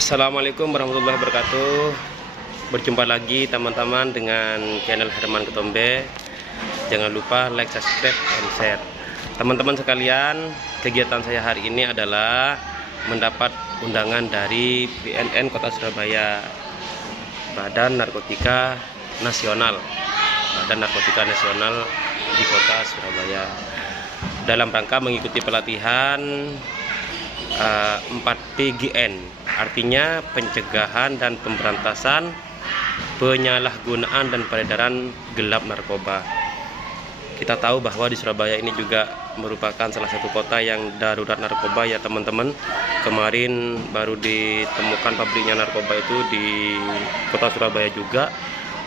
Assalamualaikum warahmatullahi wabarakatuh. Berjumpa lagi teman-teman dengan channel Herman Ketombe. Jangan lupa like, subscribe, and share. Teman-teman sekalian, kegiatan saya hari ini adalah mendapat undangan dari BNN Kota Surabaya, Badan Narkotika Nasional, Badan Narkotika Nasional di Kota Surabaya, dalam rangka mengikuti pelatihan 4PGN, artinya pencegahan dan pemberantasan penyalahgunaan dan peredaran gelap narkoba. Kita tahu bahwa di Surabaya ini juga merupakan salah satu kota yang darurat narkoba ya teman-teman. Kemarin baru ditemukan pabriknya narkoba itu di Kota Surabaya juga,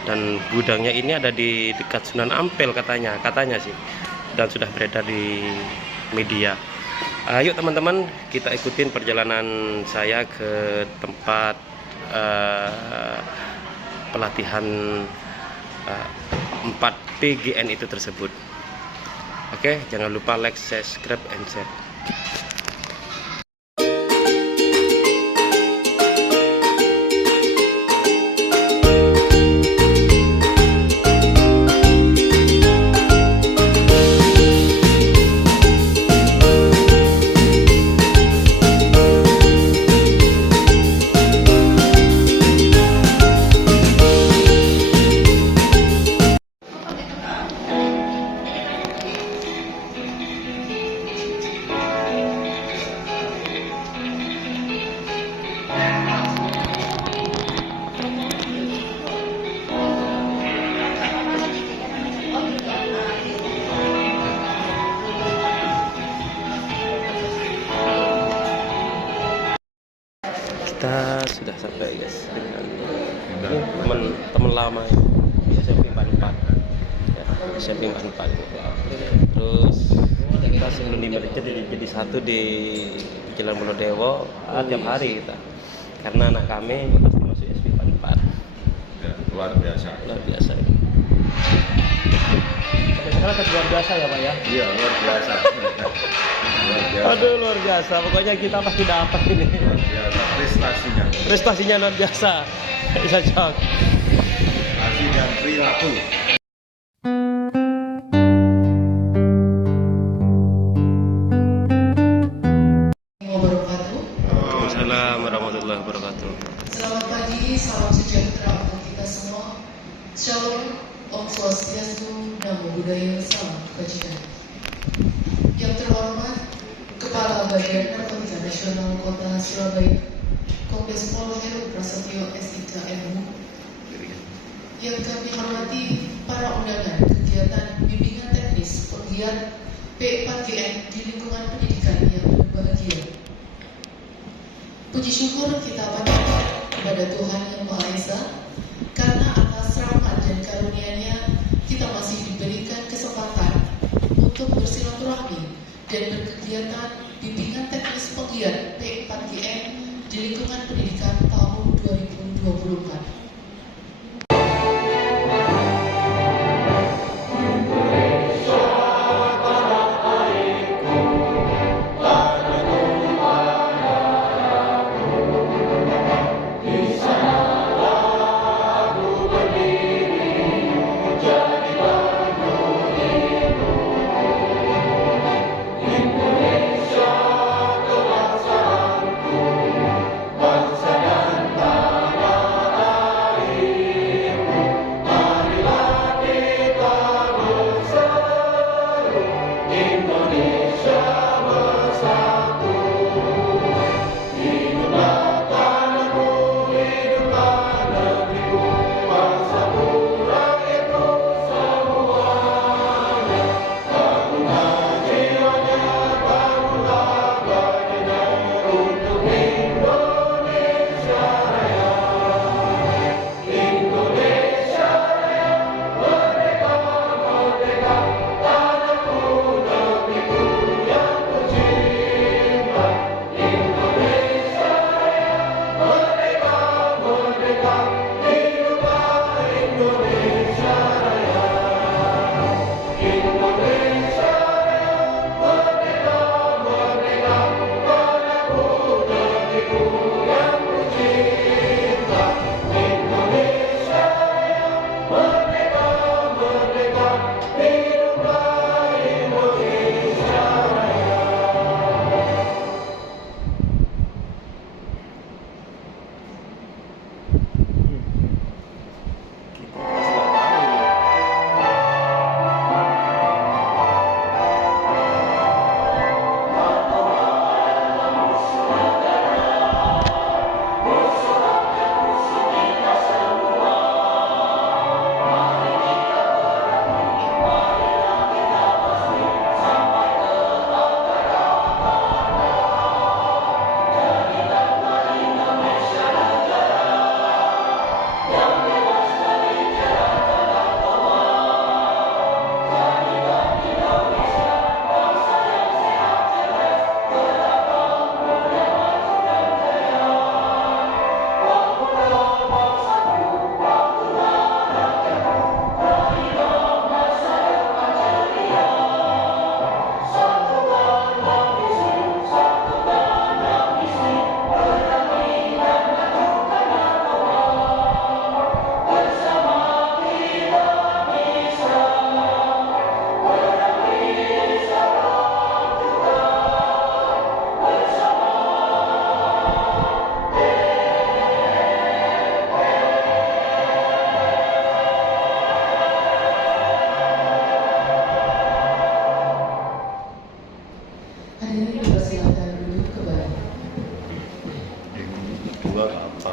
dan gudangnya ini ada di dekat Sunan Ampel katanya sih, dan sudah beredar di media. Ayo teman-teman, kita ikutin perjalanan saya ke tempat pelatihan 4PGN itu tersebut. Oke, jangan lupa like, subscribe, and share. Kita sudah sampai guys dengan teman lama SMP 44 ya, SMP 44. Terus kita sebelum di merger jadi satu di Jalan Monodewo tiap hari kita, karena anak kami pasti masuk SMP 44 ya, luar biasa ini. Sampai sekarang kan luar biasa ya Pak ya? Iya, luar biasa. Aduh, luar biasa, pokoknya kita pasti dapat ini. Luar biasa Prestasinya luar biasa. Bisa cok. prestasi dan perilaku. Waalaikumsalam warahmatullahi wabarakatuh. Selamat pagi, salam sejahtera untuk kita semua. Shalom, Om Swastiastu, Namo Buddhaya, Salam Kebajikan. Yang terhormat Kepala Badan Narkotika Nasional Kota Surabaya, Kombes Pol Heru Prasetyo S3 MU. Yang kami hormati para undangan kegiatan bimbingan teknis penggiat P4GN di lingkungan pendidikan yang berbahagia. Puji syukur kita panjatkan kepada Tuhan Yang Maha Esa, karena atas rahmat dan karunia-Nya kita masih diberikan kesempatan untuk bersilaturahmi dan berkegiatan bimbingan teknis penggiat P4GN di lingkungan pendidikan tahun 2024. Hadirin dipersilakan duduk kembali. Dua apa?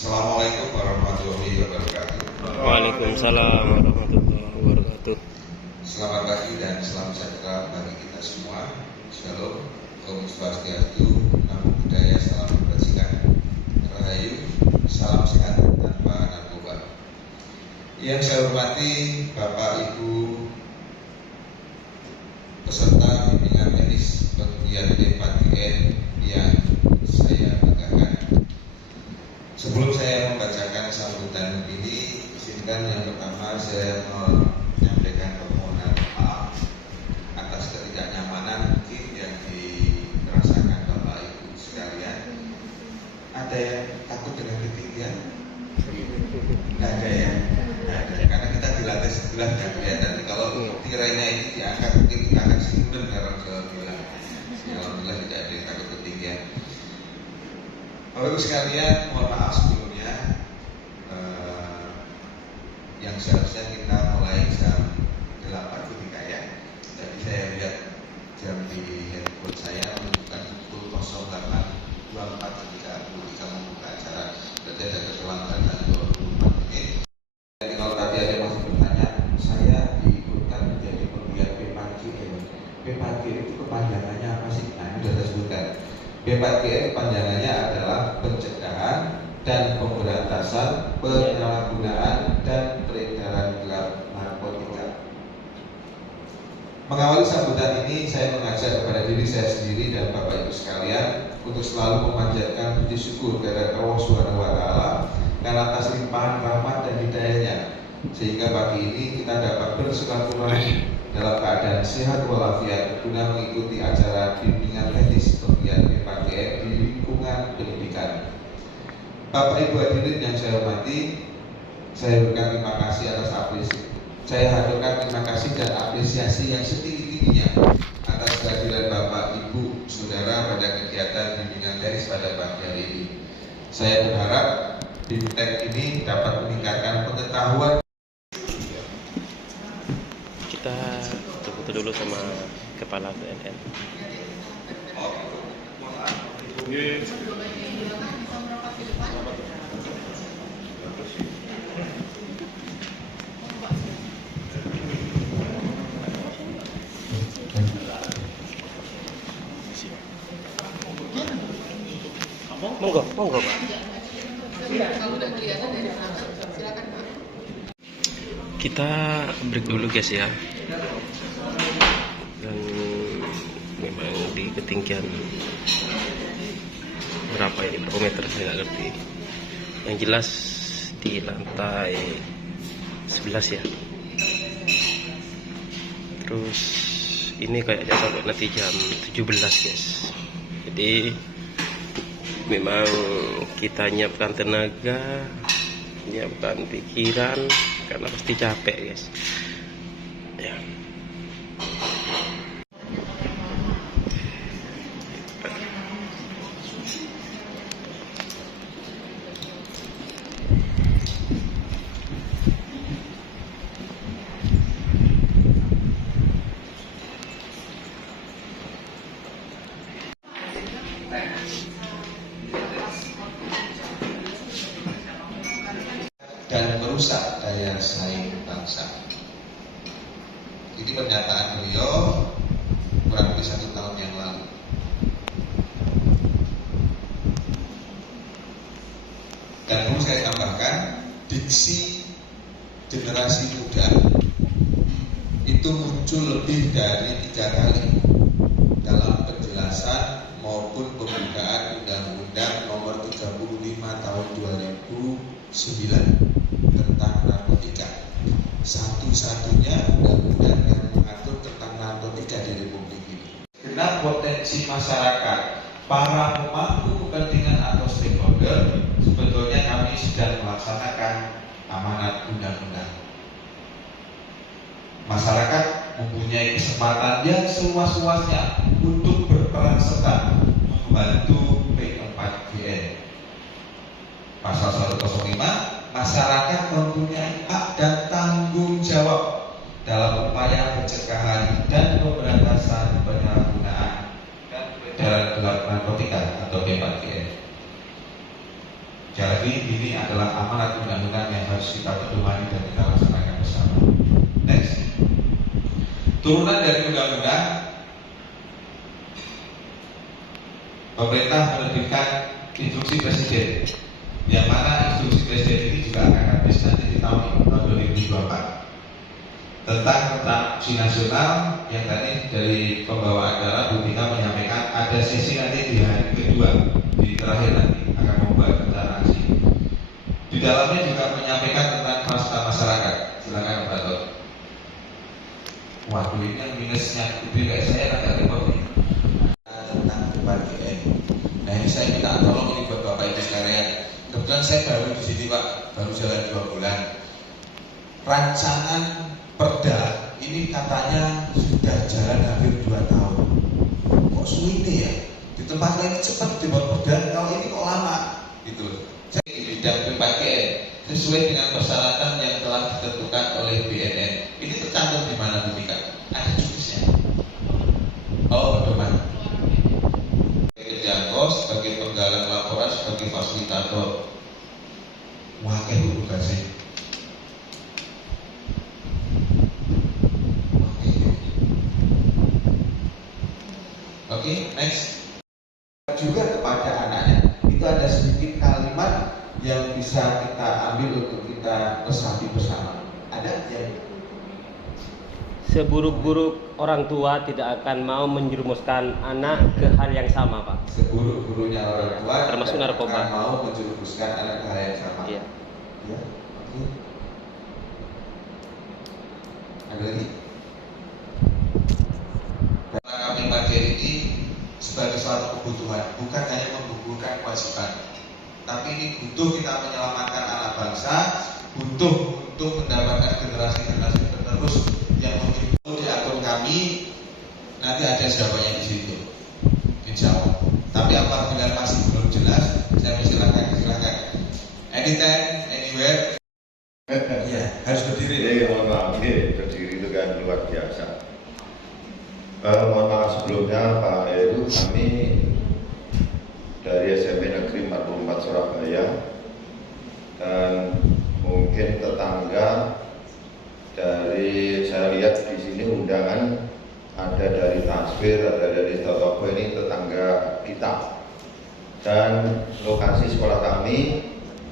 Assalamualaikum warahmatullahi wabarakatuh. Waalaikumsalam warahmatullahi wabarakatuh. Selamat pagi dan salam sejahtera bagi kita semua. Shalom, Om Swastiastu, Namo Buddhaya, salam kebajikan, Rahayu, salam sehat tanpa narkoba. Yang saya hormati Bapak Ibu peserta bimbingan teknis penggiat D4GN yang saya banggakan. Sebelum saya membacakan sambutan ini, izinkan yang pertama saya menyampaikan permohonan maaf atas ketidaknyamanan mungkin yang dirasakan Bapak Ibu sekalian. Ada yang takut dengan ketinggian? Tidak ada ya? Tidak ada. Karena kita di lantai sebelah nggak kelihatan. Kalau tirainya ini diangkat mungkin kita akan simpen orang Jawa bilang. Alhamdulillah tidak ada yang takut ketinggian. Bapak Ibu sekalian, mohon maaf sebelumnya yang seharusnya kita mulai jam 8 ketika ya. Jadi saya lihat jam di handphone saya menunjukkan pukul 08.24 ketika kita membuka acara. Berarti ada keterlambatan 24 menit. Jadi kalau tadi ada yang masih bertanya, saya diikutkan menjadi penggiat B4GN. B4GN itu kepanjangannya apa sih? Nah, ini sudah saya sebutkan. B4GN kepanjangannya adalah pencegahan dan pemberantasan penyalahgunaan dan peredaran gelap narkotika. Mengawali sambutan ini, saya mengajak kepada diri saya sendiri dan Bapak Ibu sekalian untuk selalu memanjatkan puji syukur kepada Allah Subhanahu wa Ta'ala karena atas limpahan rahmat dan hidayahnya, sehingga pagi ini kita dapat bersilaturahmi dalam keadaan sehat walafiat guna mengikuti acara bimbingan teknis penggiat B4GN di lingkungan pendidikan. Bapak Ibu hadirin yang saya hormati, saya berikan terima kasih atas apresiasi. Saya haturkan terima kasih dan apresiasi yang setinggi-tingginya atas kehadiran Bapak Ibu Saudara pada kegiatan bimbingan teknis pada pagi hari ini. Saya berharap BIMTEK ini dapat meningkatkan pengetahuan. Kita foto dulu sama kepala BNN. Monggo, monggo Pak. Kalau udah kelihatan dari belakang, silakan Pak. Kita break dulu guys ya. Dan memang di ketinggian berapa ini? Berapa meter saya nggak ngerti. Yang jelas di lantai 11 ya. Terus ini kayaknya sampai nanti jam 17 guys. Jadi memang kita nyiapkan tenaga, nyiapkan pikiran, karena pasti capek guys ya. Dan merusak daya saing bangsa. Ini pernyataan beliau kurang lebih 1 tahun yang lalu. Dan perlu saya tambahkan, diksi generasi muda itu muncul lebih dari 3 kali dalam penjelasan maupun pembukaan Undang-Undang Nomor 35 Tahun 2009 tentang narkotika. Satu-satunya undang-undang yang mengatur tentang narkotika di Republik ini. Karena potensi masyarakat, para pemangku kepentingan atau stakeholder, sebetulnya kami sedang melaksanakan amanat undang-undang. Masyarakat mempunyai kesempatan yang seluas-luasnya untuk berperan serta membantu P4GN. Pasal 105, masyarakat mempunyai hak dan tanggung jawab dalam upaya pencegahan dan pemberantasan penyalahgunaan dan peredaran gelap narkotika atau P4GN. Jadi ini adalah amanat undang-undang yang harus kita pedomani dan kita laksanakan bersama. Next. Turunan dari undang-undang, pemerintah menerbitkan instruksi presiden, yang mana instruksi presiden ini juga akan habis nanti di tahun 2024 tentang uji nasional, yang tadi dari pembawa acara Bu Tika menyampaikan ada sesi nanti di hari kedua, di terakhir nanti akan membuat rencana aksi. Di dalamnya juga menyampaikan tentang kelas masyarakat. Silakan Pak Dok. Waduh, ini yang minusnya gede kayak saya agak repot nih. Tentang P4GN. Nah ini saya minta tolong ini buat Bapak Ibu sekalian. Kebetulan saya baru di sini Pak, baru jalan 2 bulan. Rancangan perda ini katanya sudah jalan hampir 2 tahun. Kok sulit ya? Di tempat lain cepat dibuat perda, kalau ini kok lama gitu. Saya di bidang P4GN sesuai dengan persyaratan yang telah ditentukan oleh BNN. Ini tercantum di mana Bu Tika? Ada judisnya. Oh, pedoman. Jangkau sebagai penggalang laporan, sebagai fasilitator. Wah, kayak tugasnya. Oke, next. Juga kepada anaknya. Itu ada sedikit kalimat yang bisa kita ambil untuk kita resapi bersama. Ada yang Seburuk-buruk orang tua tidak akan mau menjerumuskan anak ke hal yang sama, Pak. seburuk-buruknya orang tua Termasuk tidak narkoba. akan mau menjerumuskan anak ke hal yang sama. Iya. Ya, oke. Ada lagi? Karena kami materi ini sebagai suatu kebutuhan, bukan hanya menggugurkan kewajiban, tapi ini butuh kita menyelamatkan anak bangsa, butuh untuk mendapatkan generasi-generasi penerus yang memiliki di akun kami. Nanti ada jawabannya di situ, insya Allah. Tapi apabila masih belum jelas, saya silakan. Anytime, anywhere. Iya, harus berdiri. Mohon maaf, berdiri itu kan luar biasa. Mohon maaf sebelumnya Pak Heru, kami dari SMP Negeri 44 Surabaya, dan mungkin tetangga dari, saya lihat di sini undangan ada dari Tasbir, ada dari Toko, ini tetangga kita. Dan lokasi sekolah kami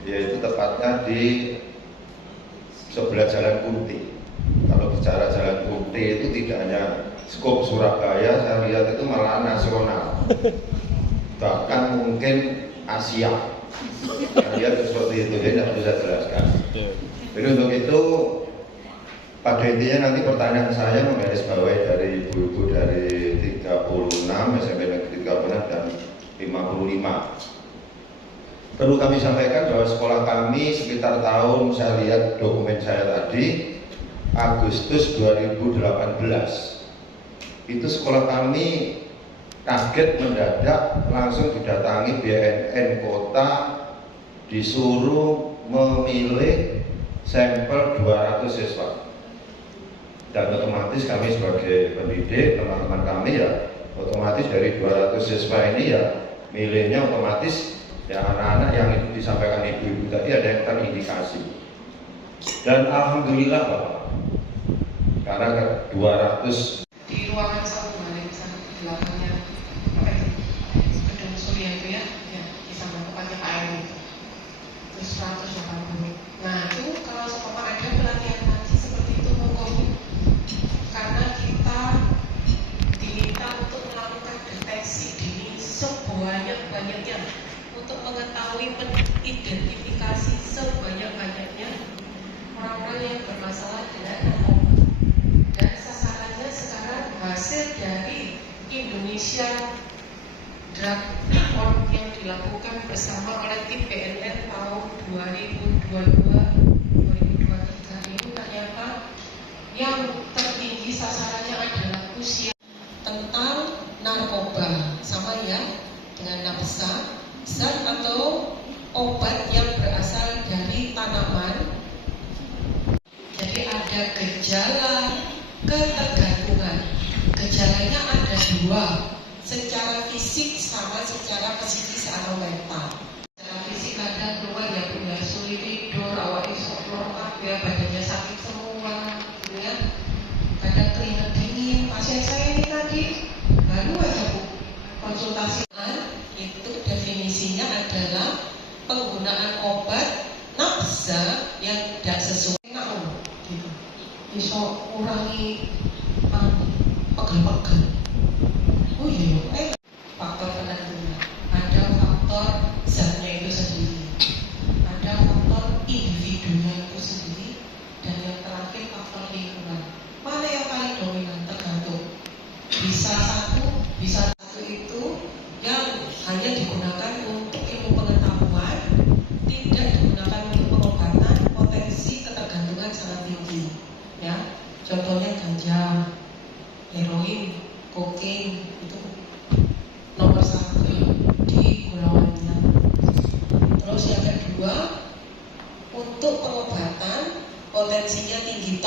yaitu tepatnya di sebelah Jalan Kunti. Kalau bicara Jalan Kunti itu tidak hanya skop Surabaya, saya lihat itu malah nasional. Bahkan mungkin Asia. Kalian seperti itu, jadi tidak bisa jelaskan. Jadi untuk itu pada intinya nanti pertanyaan saya menggarisbawahi dari ibu-ibu dari 36 SMP Negeri 36 dan 55. Perlu kami sampaikan bahwa sekolah kami sekitar tahun, saya lihat dokumen saya tadi, Agustus 2018 itu sekolah kami kaget mendadak langsung didatangi BNN kota, disuruh memilih sampel 200 siswa. Dan otomatis kami sebagai pendidik, teman-teman kami ya otomatis dari 200 siswa ini ya milihnya otomatis ya anak-anak yang itu disampaikan ibu-ibu tadi ada yang terindikasi. Dan alhamdulillah Bapak, karena 200 di ruangan satu kemarin sana di belakangnya apa itu gedung Surya itu ya, di sana tempatnya Pak Eri itu terus 180. Nah itu kalau seumpama ada pelatihan ngaji seperti itu monggo, karena kita diminta untuk melakukan deteksi dini sebanyak-banyaknya untuk mengetahui identifikasi sebanyak-banyaknya orang-orang yang bermasalah dengan narkoba. Dan sasarannya sekarang hasil dari Indonesia Drug Report yang dilakukan bersama oleh tim BNN tahun 2022-2023 ini ternyata yang tertinggi sasarannya adalah usia. Tentang narkoba sama ya dengan nafsa, zat atau obat yang berasal dari tanaman. Jadi ada gejala ketergantungan. Gejalanya ada dua, secara fisik sama secara psikis atau mental. Secara fisik ada keluar ya punya sulit tidur, awalnya sok ya badannya sakit semua, ya. Kadang keringat dingin. Pasien saya ini tadi baru aja Bu konsultasi. Itu definisinya adalah penggunaan obat nafsa yang tidak sesuai gitu. Bisa kurangi pegel-pegel. Oh iya, faktor penentunya. Ada faktor zatnya itu sendiri, ada faktor individunya itu sendiri, dan yang terakhir faktor lingkungan. Mana yang paling dominan? Tergantung. Bisa satu itu yang hanya digunakan untuk ilmu pengetahuan, tidak digunakan untuk pengobatan, potensi ketergantungan sangat tinggi. Ya, contohnya ganja, heroin, kokain itu nomor 1 di golongannya. Terus yang kedua, untuk pengobatan potensinya tinggi.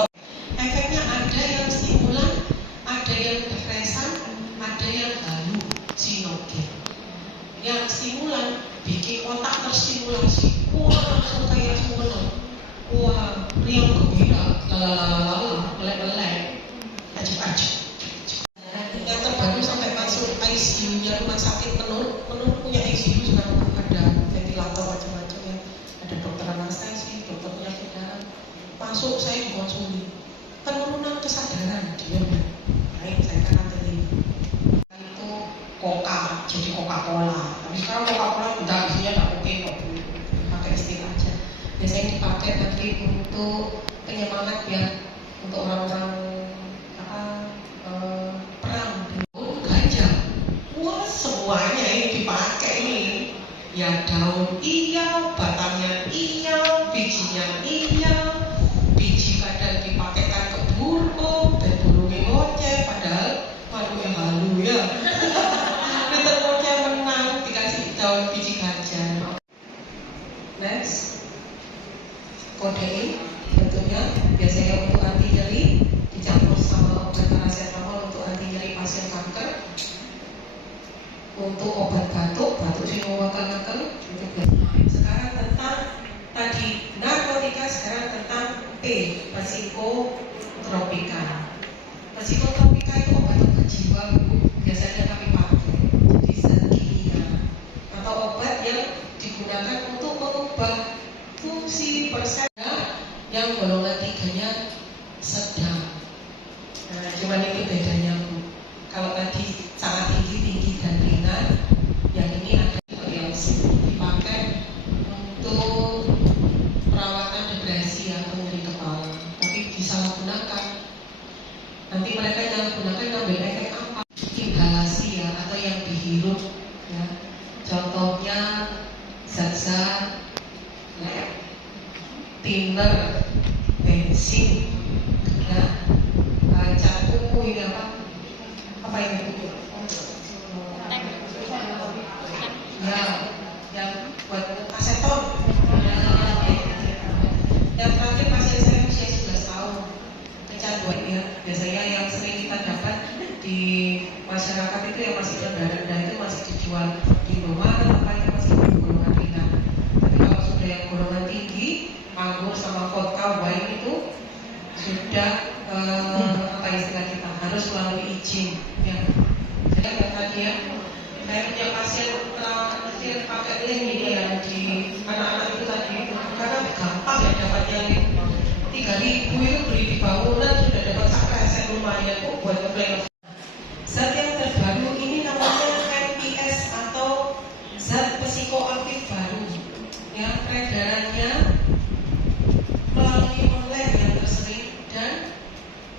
Efeknya ada yang stimulan, ada yang depresan, ada yang halusinogen. Yang stimulan bikin otak terstimulasi, langsung kayak semula, riang gembira, lalalala, melek-melek, ajib-ajib. Yang terbaru sampai masuk ICU-nya rumah sakit penuh punya ICU sekarang ada ventilator macam-macam ya, ada dokter anestesi, dokter penyakit dalam. Masuk saya dikonsuli, penurunan kesadaran dia bilang, baik saya kan antri itu Coca, jadi Coca-Cola. Tapi sekarang Coca-Cola udah isinya tak oke kok, pakai istilah aja. Biasanya dipakai nanti untuk penyemangat ya, untuk orang-orang perang. Ganja, wah semuanya ini dipakai ini. Ya daun iya, batangnya iya, bijinya iya, biji kadang dipakaikan ke burung dan burungnya ngoceh, padahal malunya halu ya. Kita ngoceh menang dikasih daun biji ganja. Next, kodein bentuknya biasanya untuk anti nyeri, dicampur sama obat paracetamol untuk anti nyeri pasien kanker. Untuk obat batuk sih ngawakal-ngakal itu biasa. Sekarang tentang tadi narkotika, sekarang tentang psikotropika. Psikotropika itu obat-obat jiwa biasanya kami pakai, jadi zat kimia atau obat yang digunakan untuk mengubah fungsi persepsi yang golongan 3-nya sedang. Nah, cuman itu bedanya Bu. Kalau tadi sangat tinggi dan ringan, yang ini ada yang signifikan. thinner, bensin, ya, cat kuku ini apa ini? Ya, yang buat aseton. Yang terakhir pasien saya usia 11 tahun, kecanduan ya. Biasanya yang sering kita dapat di masyarakat itu yang masih rendah-rendah itu masih dijual di rumah, apa yang masih golongan ringan. Tapi kalau sudah yang golongan tinggi, anggur sama vodka, wine itu sudah apa istilah kita harus melalui izin. Ya. Jadi tadi ya, saya punya pasien terakhir pakai lem ini ya di anak-anak itu tadi, karena gampang ya dapatnya lem. 3.000 itu beli di bangunan sudah dapat sak resek lumayan kok buat ngeplay. Zat yang terbaru ini namanya NPS atau zat psikoaktif baru yang peredarannya melalui online yang tersering dan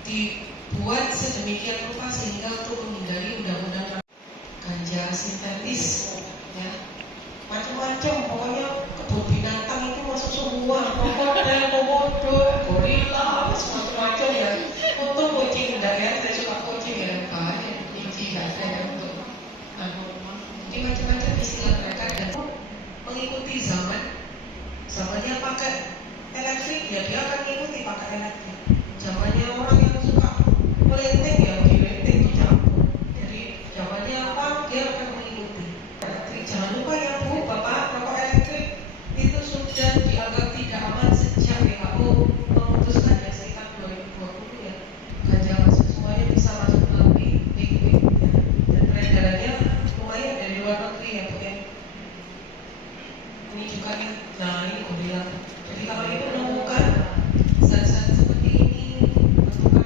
dibuat sedemikian rupa sehingga untuk menghindari undang-undang ganja sintetis, ya, macam-macam. Pokoknya kebun binatang itu masuk semua, krokodil, komodo, gorila, macam-macam ya. Untuk kucing enggak ya, saya suka kucing ya, banyak biji ada ya untuk jadi macam-macam istilah mereka dan mengikuti zamannya pakai elektrik ya dia akan mengikuti pakai elektrik. Zamannya orang yang suka melenting ya dilenting dicampur. Jadi zamannya apa dia akan mengikuti elektrik. Jangan lupa ya Bu, Bapak, rokok elektrik itu sudah dianggap tidak aman sejak WHO memutuskan ya sekitar 2020 ya. Ganja masuk semuanya bisa masuk melalui liquid ya. Dan peredarannya lumayan dari luar negeri ya Bu ya. Ini juga ya, nah ini gorila. Jadi kalau ibu menemukan zat-zat seperti ini, bentukan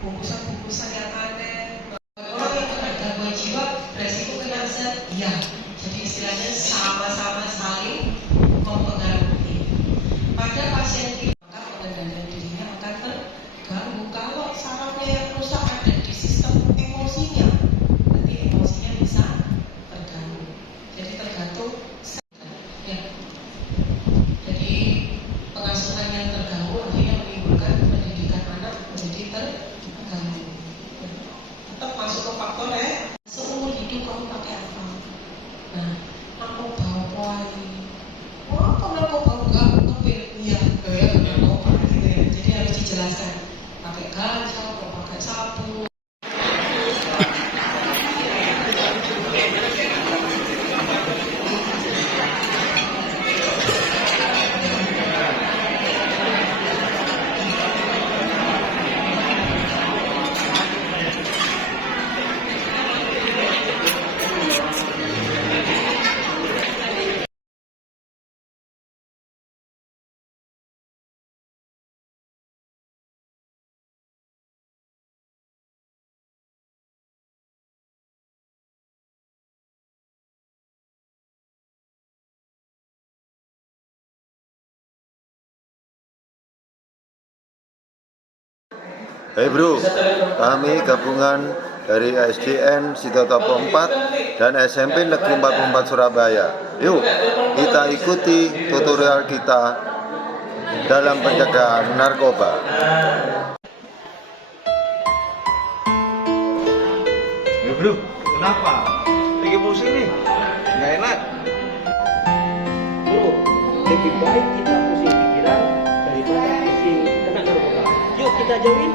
bungkusan-bungkusan yang aneh, orang yang kena gangguan jiwa beresiko kena zat, ya. Jadi istilahnya sama-sama saling mempengaruhi. Pada pasien kita maka pengendalian dirinya akan terganggu. Kalau sarafnya yang rusak ada di sistem emosinya, nanti emosinya bisa terganggu. Jadi tergantung ya. Jadi pengasuhan yang terganggu akhirnya menimbulkan pendidikan anak menjadi terganggu. Tetap masuk ke faktor ya. Seumur hidup kamu pakai apa? Nah, narkoba apa ini? Wah, kok narkoba enggak ngebir? Iya, kayak narkoba gitu ya. Jadi harus dijelaskan. Pakai ganja, atau pakai sabu. Hei bro, kami gabungan dari SDN Sitotopo 4 dan SMP Negeri 44 Surabaya. Yuk, kita ikuti tutorial kita dalam pencegahan narkoba. Ya bro, kenapa? Lagi pusing nih, nggak enak. Bro, lebih baik kita pusing pikiran daripada pusing kena narkoba. Yuk kita jauhin.